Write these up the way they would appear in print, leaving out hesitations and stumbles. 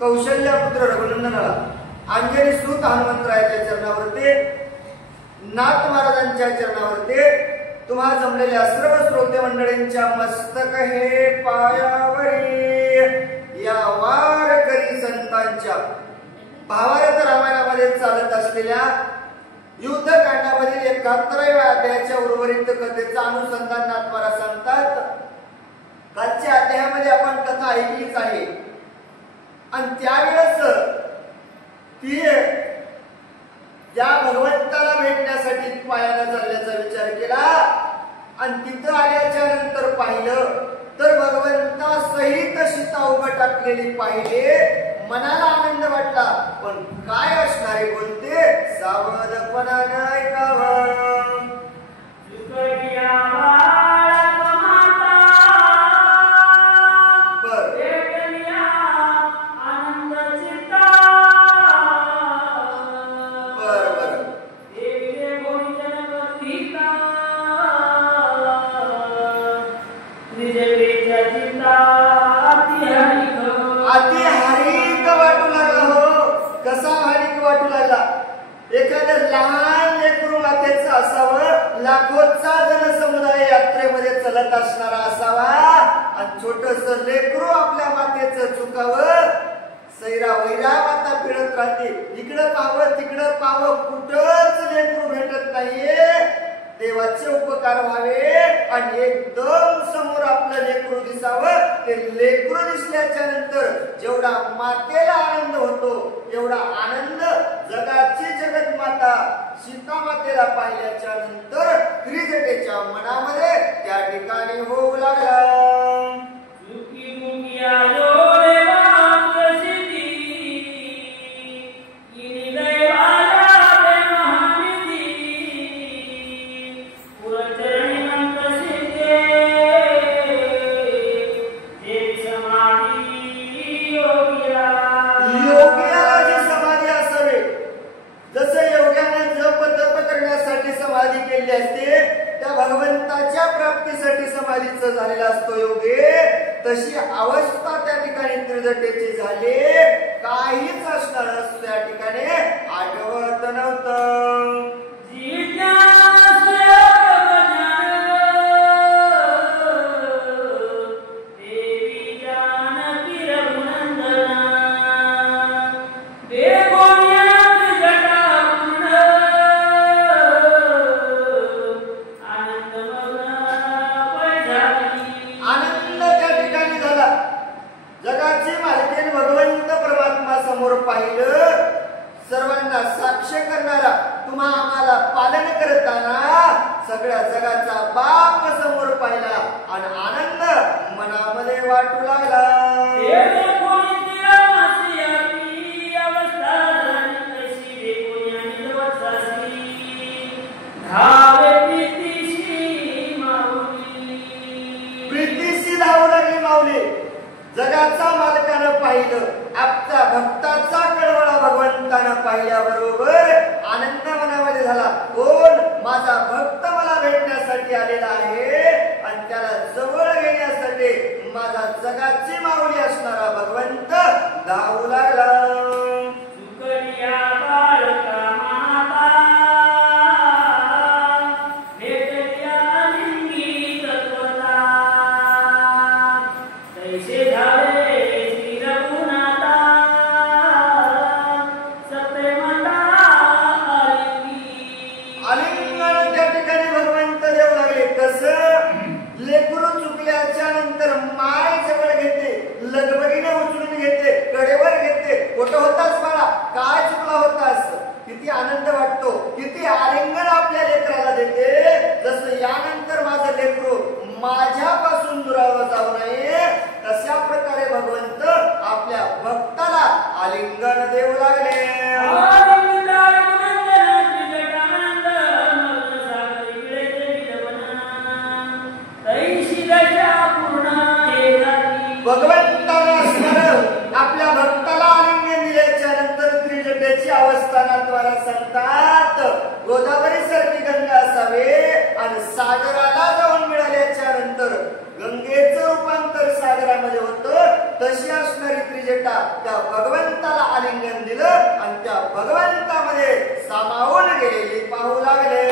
कौशल्यापुत्र रघुनंदनाला अंजनी सूत हनुमंतरायाच्या चरणावरती नाथ महाराजांच्या चरणावरती तुम्हा जमलेल्या सर्व श्रोते मंडळींच्या मस्तक हे पायावरी या वारकरी संतांच्या भावार्थ रामायणामध्ये चालत असलेल्या युद्धकांडामधील 71व्या अध्यायाच्या उर्वरित कथेचा अनुसंधान नाथ महाराज सांगतात। कालच्या अध्यायामध्ये आपण कथा ऐकलीच आहे आणि त्यावेळेस ती ज्या भगवंताला भेटण्यासाठी पायाला चालल्याचा विचार केला आणि तिथं आल्याच्या नंतर पाहिलं तर भगवंता सहित सीता उभं टाकलेली पाहिले, मनाला आनंद वाटला। पण काय असणारे बोलते सावधपणाने ऐकावं। एखाद्या लहान लेकरू मातेचं असावं, लाखोचा जनसमुदाय यात्रेमध्ये चलत असणारा असावा आणि छोटस लेकरू आपल्या मातेचं चुकावं, सैरा वैरा माता फिरत राहते, इकडं पाहावं तिकडं पाहावं, कुठंच लेकरू भेटत नाहीये। देवाचे उपकार व्हावे आणि एकदम समोर आपलं लेकरू दिसावं। ते लेकरू दिसल्याच्या नंतर जेवढा मातेला आनंद होतो तेवढा आनंद जगाची जगत माता सीता मातेला पाहिल्याच्या नंतर त्रिजटेच्या मनामध्ये त्या ठिकाणी होऊ लागला। भगवंताच्या प्राप्तीसाठी समाधीचा झालेला असतो योगे, तशी अवस्था त्या ठिकाणी त्रिजटेची झाली। काहीच असणार त्या ठिकाणी आठवत नव्हतं। सर्वांना साक्ष करणारा, तुम्हा आम्हाला पालन करताना सगळ्या जगाचा बाप समोर पाहिला आणि आनंद मनामध्ये वाटू लागला। प्रीतीशी धावू लागली माऊली। जगाचा मालकानं पाहिलं, आपल्या भक्ताचा कळवळा भगवंतानं पाहिल्याबरोबर आनंद मनामध्ये झाला। कोण? माझा भक्त मला भेटण्यासाठी आलेला आहे आणि त्याला जवळ घेण्यासाठी माझा जगाची माऊली असणारा भगवंत धावू लागला। भेटल्या आनंद वाटतो, किती आलिंगन आपल्या लेकराला देते. जसं यानंतर माझं लेकरू माझ्यापासून दुरावं जाऊ नये, तशा प्रकारे भगवंत आपल्या भक्ताला आलिंगन देऊ लागले. भगवंताने असणारं आपल्या भक्ताला आलिंगन दिल्याच्या नंतर त्रिजटेची अवस्थानाद्वारा सांगतात, गोदावरी सारखी गंगा असावे आणि सागराला जाऊन मिळाल्याच्या नंतर गंगेचं रूपांतर सागरामध्ये होतं. तशी असणारी त्रिजटा त्या भगवंताला आलिंगन दिलं आणि त्या भगवंतामध्ये सामावून गेलेली पाहू लागले.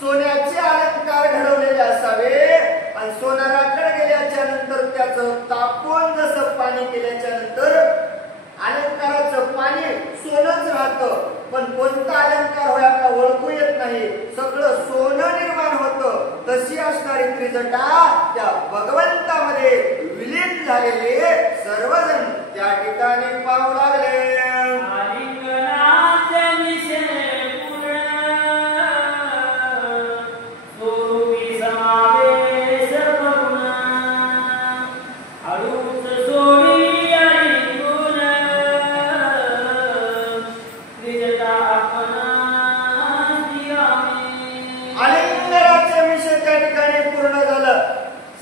सोन्याचे अलंकार घडवलेले असावे आणि सोना राखड गेल्याच्या नंतर त्याचं तापवून जसं पाणी केल्याच्या नंतर अलंकाराचं पाणी सोनच राहतं, पण कोणता अलंकार होय आपल्याला ओळखू येत नाही, सगळं सोनं निर्माण होतं. तशी असणारी त्रिजटा त्या भगवंतामध्ये विलीन झालेले सर्वजण त्या ठिकाणी पाहू लागले.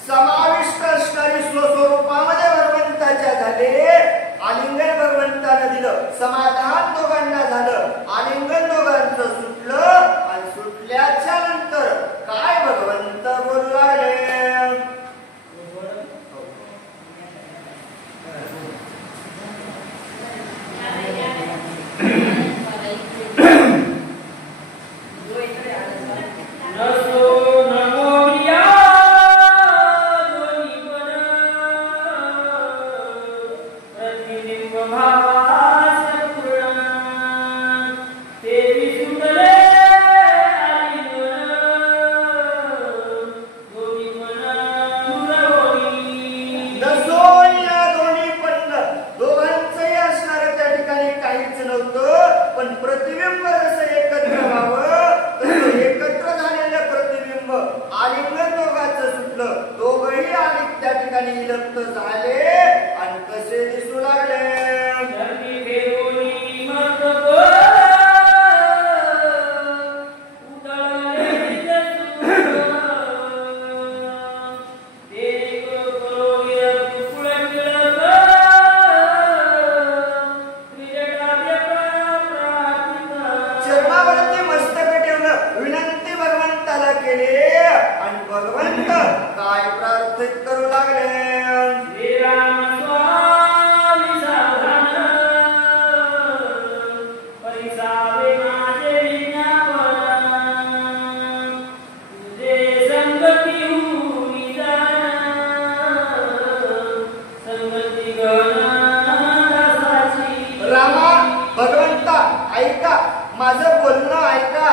समाविष्ट असणारी स्वस्वरूपामध्ये भगवंताच्या झाले. आलिंगन भगवंतानं दिलं, समाधान दोघांना झालं, आलिंगन दोघांचं सुटलं आणि सुटल्याच्या नंतर काय भगवंत बोलू लागले. आलिंगन दोघांचं सुटलं, दोघही आलिंग त्या ठिकाणी विलप्त झाले आणि कसे दिसू लागले. चरणावरती मस्तक ठेवलं, विनंती भगवंताला केली आणि भगवंत काय प्रार्थित करू लागले. रामा, भगवंता ऐका, माझं बोलणं ऐका.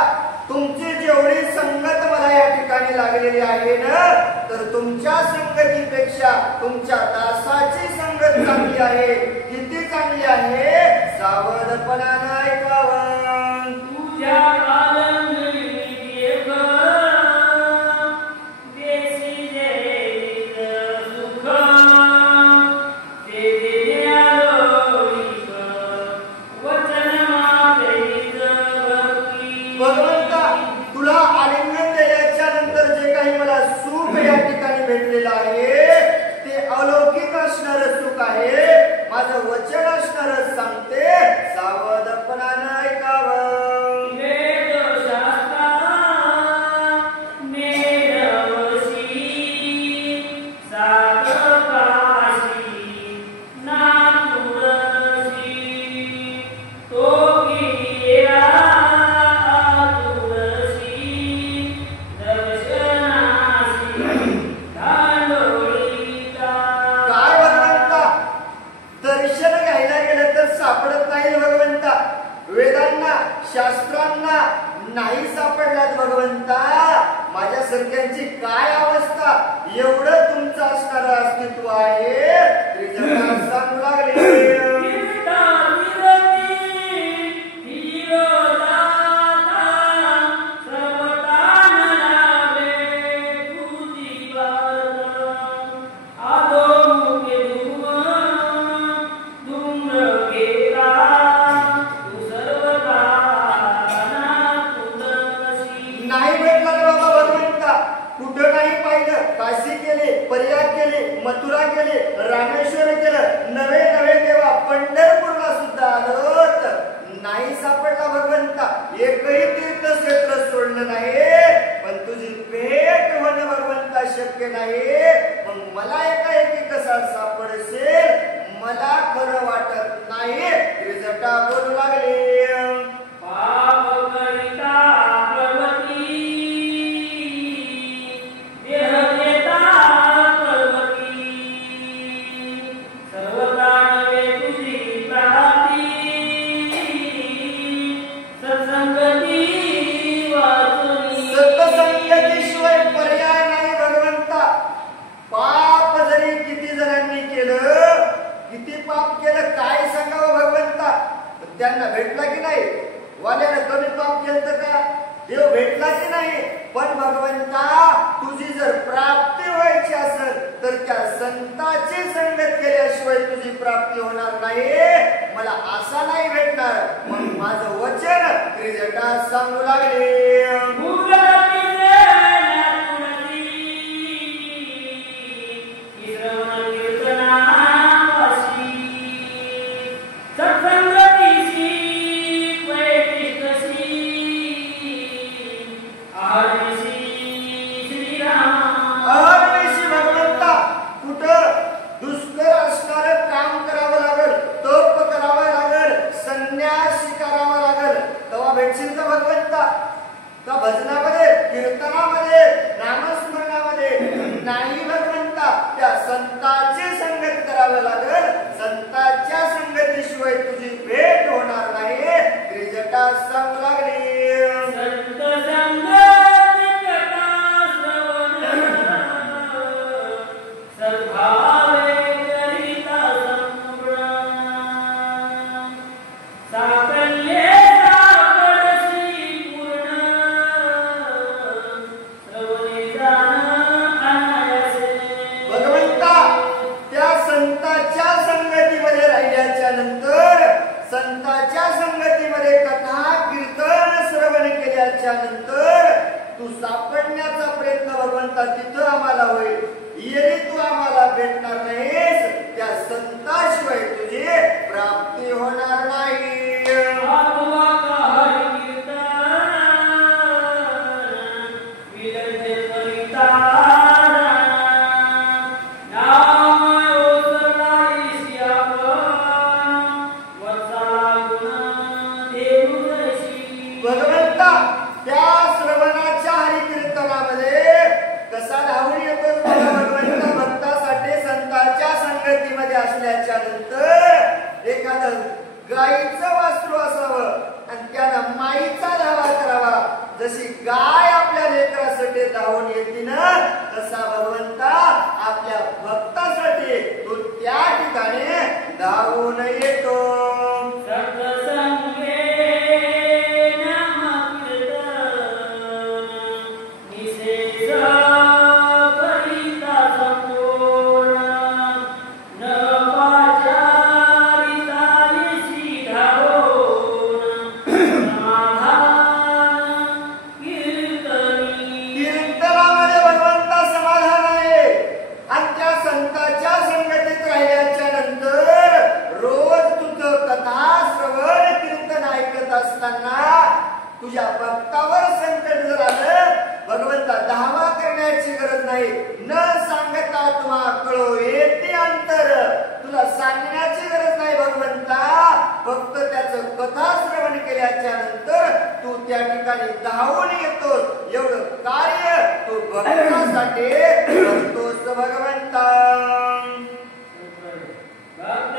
तुमची जेवढी संगत मला या ठिकाणी लागलेली आहे ना, तर तुमच्या संगतीपेक्षा तुमच्या दासाची संगत चांगली आहे. किती चांगली आहे, सावधपणानं ऐकावं. तुझ्या भेटलेलं आहे ते अलौकिक असणारं सुख आहे. माझं वचन असणारं सांगते, सावध सापडत नाही भगवंता, वेदांना शास्त्रांना नाही सापडलात भगवंता, माझ्यासारख्यांची काय अवस्था, एवढं तुमचं असणारं अस्तित्व आहे तरी जगात सांगू लागले. प्रयाग केले, मथुरा केले, रामेश्वर केलं, नवे नवे देवा पंढरपूरला सुद्धा आलोत, नाही सापडला भगवंता, एकही तीर्थक्षेत्र सोडलं नाही, पण तुझी भेट होणं भगवंता शक्य नाही. मग मला एकाएकी कसा सापडसेल, मला खरं वाटत नाही. त्रिजटा बोलू लागले. त्यांना भेटला की नाही, वाल्यानं कमी पाप केलं का, देव भेटला की नाही. पण भगवंता तुझी जर प्राप्ती व्हायची असेल तर त्या संताची संगत केल्याशिवाय तुझी प्राप्ती होणार नाही. मला असा नाही भेटणार. मग माझं वचन त्रिजटा सांगू लागले. भजनामध्ये, कीर्तनामध्ये, नामस्मरणामध्ये नाही भगवंता, त्या संतांची संगत करावी लागेल. संतांच्या संगतीशिवाय तुझी भेट होणार नाही. त्रिजटा सांगू लागली. संतांच्या संगतीमध्ये कथा कीर्तन श्रवण केल्याच्या नंतर तू सापडण्याचा प्रयत्न भगवंता तिथं आम्हाला होईल. यदि तू आम्हाला भेटणार नाहीस, त्या संताशिवाय तुझी प्राप्ती होणार नाही. भगवंता त्या श्रवणाच्या हरिकीर्तनामध्ये कसा धावून येतो भगवंता भक्तासाठी संतांच्या संगतीमध्ये असल्याच्या नंतर एखादं गाईचं वासरू असावं आणि त्यानं माईचा धावा करावा. जशी गाय आपल्या लेकरासाठी धावून येते ना, तसा भगवंता आपल्या भक्तासाठी तो त्या ठिकाणी धावून येतो. तुझ्या भक्तावर संकट जर आलं भगवंता, धावा करण्याची गरज नाही. न सांगता तुम्हा कळो येते अंतर. तुला सांगण्याची गरज नाही भगवंता. फक्त त्याचं कथा श्रवण केल्याच्या नंतर तू त्या ठिकाणी धावून येतोस. एवढं कार्य तू भक्तासाठी करतोस भगवंता. भक्त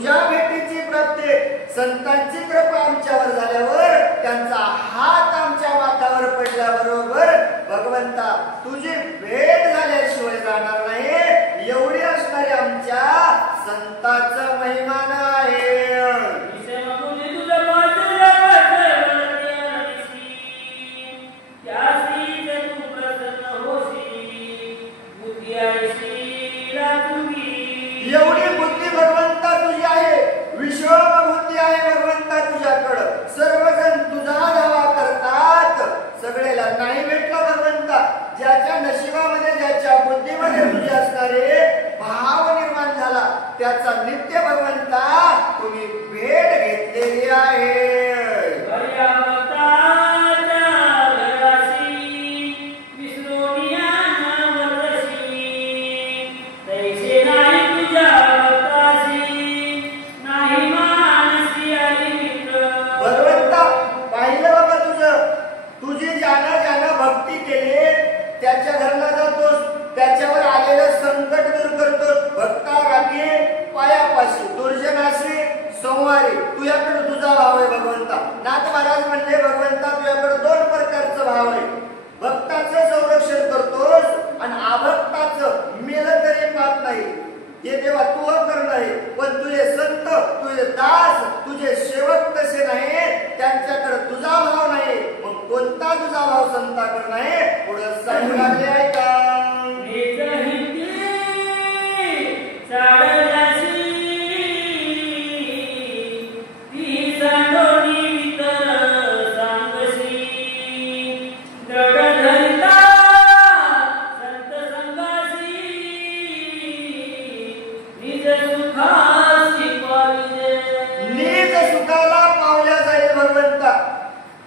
तुझ्या भेटीची प्राप्ती, संतांची कृपा आमच्यावर झाल्यावर त्यांचा हात आमच्या माथ्यावर पडल्याबरोबर भगवंता तुझी भेट झाल्याशिवाय राहणार नाही, एवढी असणारी आमच्या संतांचा महिमान आहे. एवढी बुद्धी भगवंता तुझी आहे, विश्वम बुद्धी आहे भगवंता तुझ्याकडं. सर्वजण तुझा धावा करतात, सगळेला नाही भेटला भगवंता. ज्याच्या नशिबामध्ये ज्याच्या बुद्धीमध्ये तुझे असणारे भाव निर्माण झाला त्याचा नित्य भगवंता तुम्ही भेट घेतलेली आहे. त्याच्या घरला जातोस, त्याच्यावर आलेलं संकट दूर करतोस. भक्ता राखे पायापाशी, दुर्जनाशी संवारी. तुझ्याकडे तुझा भाव आहे भगवंता. नाथ महाराज म्हणले भगवंता तुझ्याकडे दोन प्रकारचा भाव आहे. भक्ताचं संरक्षण करतोस आणि अभक्ताचं मेलं तरी पाप नाही. हे देवा तू करणं आहे, पण तुझे संत, तुझे दास, तुझे सेवक तसे नाही, त्यांच्याकडे तुझा भाव नाही. मग कोणता तुझा भाव संताकडे नाही? पुढे सांगू लागले आहे का?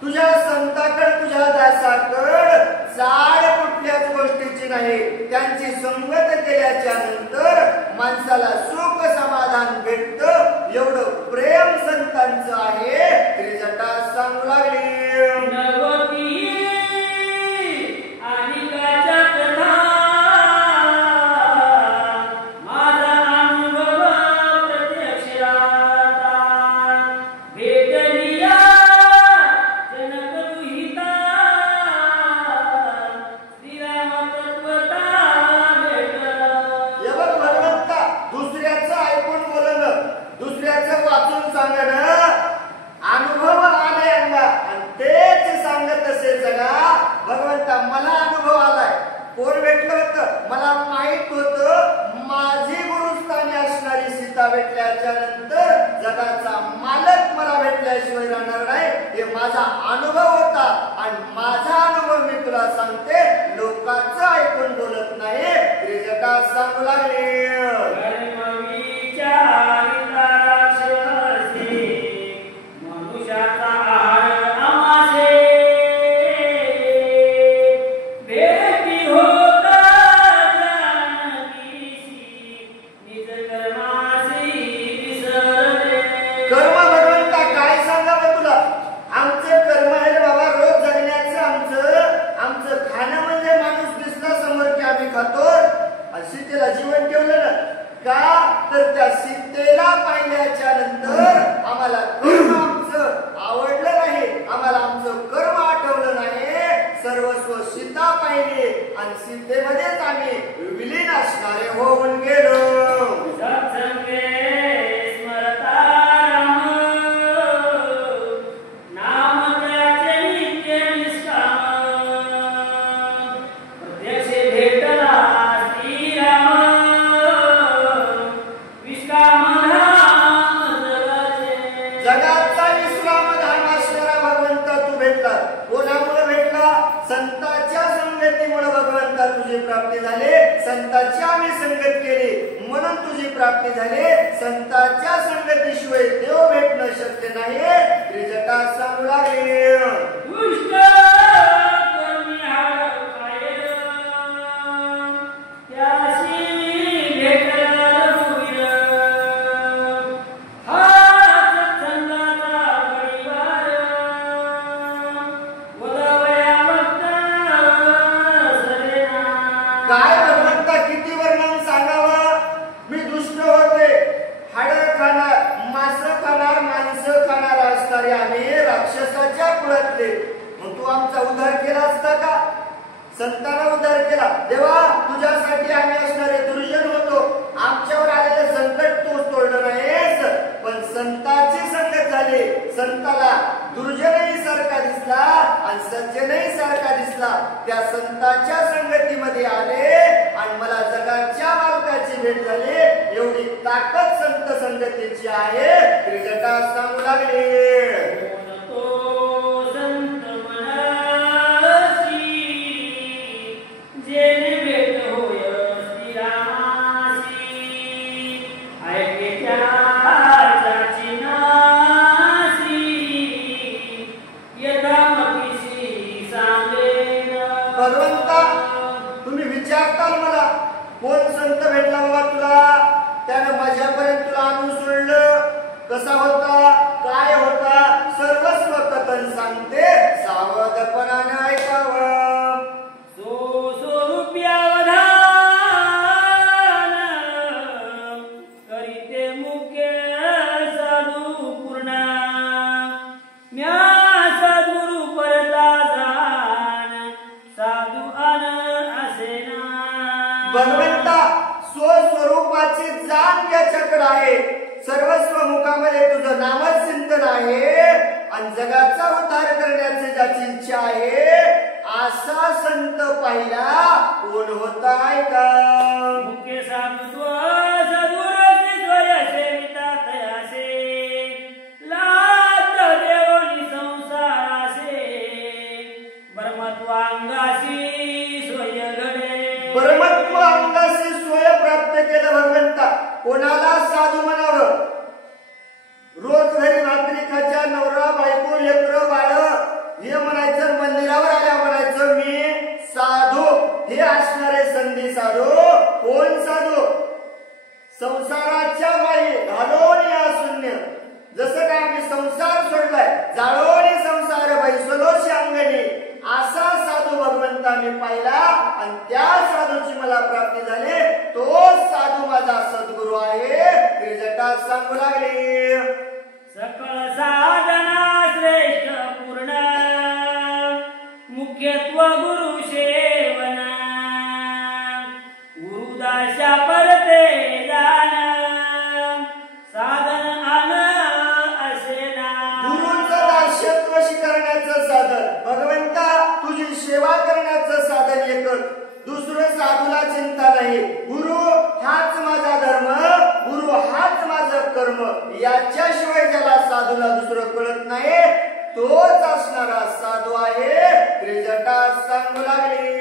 तुझ्या संताकड, तुझ्या दासाकड जाड कुठल्याच गोष्टीची नाही. त्यांची संगत केल्याच्या नंतर माणसाला सुख समाधान भेटतं. एवढं प्रेम संतांचं आहे. त्रिजटा सांगू लागली अनुभव आलाय अंगा आणि तेच सांगत असेल जगा. भगवंता मला अनुभव आलाय. कोण भेटलं होतं? मला माहित होतं माझी गुरुस्थानी असणारी सीता भेटल्याच्या नंतर जगाचा मालक मला भेटल्याशिवाय राहणार नाही. हे माझा अनुभव होता आणि माझा अनुभव मी तुला सांगते, लोकांचं ऐकून बोलत नाही. त्रिजटा सांगू लागले सीतेला जीवन ठेवलं ना का? तर त्या सीतेला पाहिल्याच्या नंतर आम्हाला कर्म आमचं आवडलं नाही, आम्हाला आमचं कर्म आठवलं नाही. सर्वस्व सीता पाहिली आणि सीतेमध्येच आम्ही विलीन असणारे होऊन गेलो. जगाचा विश्राम धाम असणारा भगवंता तू भेटला. कोणामुळे भेटला? संतांच्या संगतीमुळे भगवंता तुझी प्राप्ती झाली. संतांची आम्ही संगत केली म्हणून तुझी प्राप्ती झाली. संतांच्या संगतीशिवाय देव भेटणं शक्य नाही. त्रिजटा सांगू लागले काय भगवंता किती वर्णन सांगावं. मी दुष्ट होते, हाड खाणार, संतांना उद्धार केला. देवा तुझ्यासाठी आम्ही असणारे दुर्जन होतो, आमच्यावर आलेले संकट तू तोडलं नाहीस, पण संतांची संगत झाली. संताला दुर्जनही सारखा दिसला आणि सज्जनही सारखा दिसला. त्या संतांच्या संगतीमध्ये आले आणि मला जगाच्या मालकाची भेट झाली. एवढी ताकद संत संगतीची आहे. त्रिजटा सांगू लागले. भगवंता तुम्ही विचारताल मला कोण संत भेटला बाबा तुला, त्यानं माझ्यापर्यंत तुला आणून सोडलं, कसा होता काय होता सर्वस्व कथन सांगते, सावधपणाने ऐकावं. करीते मुख्य साधू पूर्ण भगवंता स्वस्वरूपाची जाण त्याच्याकडे आहे. सर्वस्व मुखामध्ये तुझं नामच चिंतन आहे आणि जगाचा उद्धार करण्याची ज्याची इच्छा आहे असा संत पाहिला कोण होता का. मुख्य साधू परमत्व अंगाशी सोय प्राप्त केलं. भगवंता कोणाला साधू म्हणावं. रोज घरी भाकरी खाच्या, नवरा बायको लेकरं बाळ हे म्हणायचं, मंदिरावर आल्या म्हणायचं मी साधू. हे असणारे संधी साधू. कोण साधू? संसाराच्या बाई घालून या शून्य. जसं काय आम्ही संसार सोडलाय, जाळोनी संसार बैसलोशी अंगणी, असा साधू भगवंता मी पाहिला आणि त्या साधूची मला प्राप्ती झाली. तो साधू माझा सद्गुरू आहे. त्रिजटा सांगू लागले. सकळ साधना श्रेष्ठ पूर्ण मुख्यत्व गुरु सेवन गुरुदाशा परते जाण साधन आन असेना. गुरुचं दास्यत्व शिकवण्याचं साधन भगवंता, तुझी सेवा करण्याचं साधन एकच, दुसरं साधूला चिंता नाही. गुरु हाच माझा धर्म, गुरु हाच माझं कर्म, याच्याशिवाय ज्याला साधूला दुसरं कळत नाही तोच असणारा साधू आहे. त्रिजटा सांगू लागले.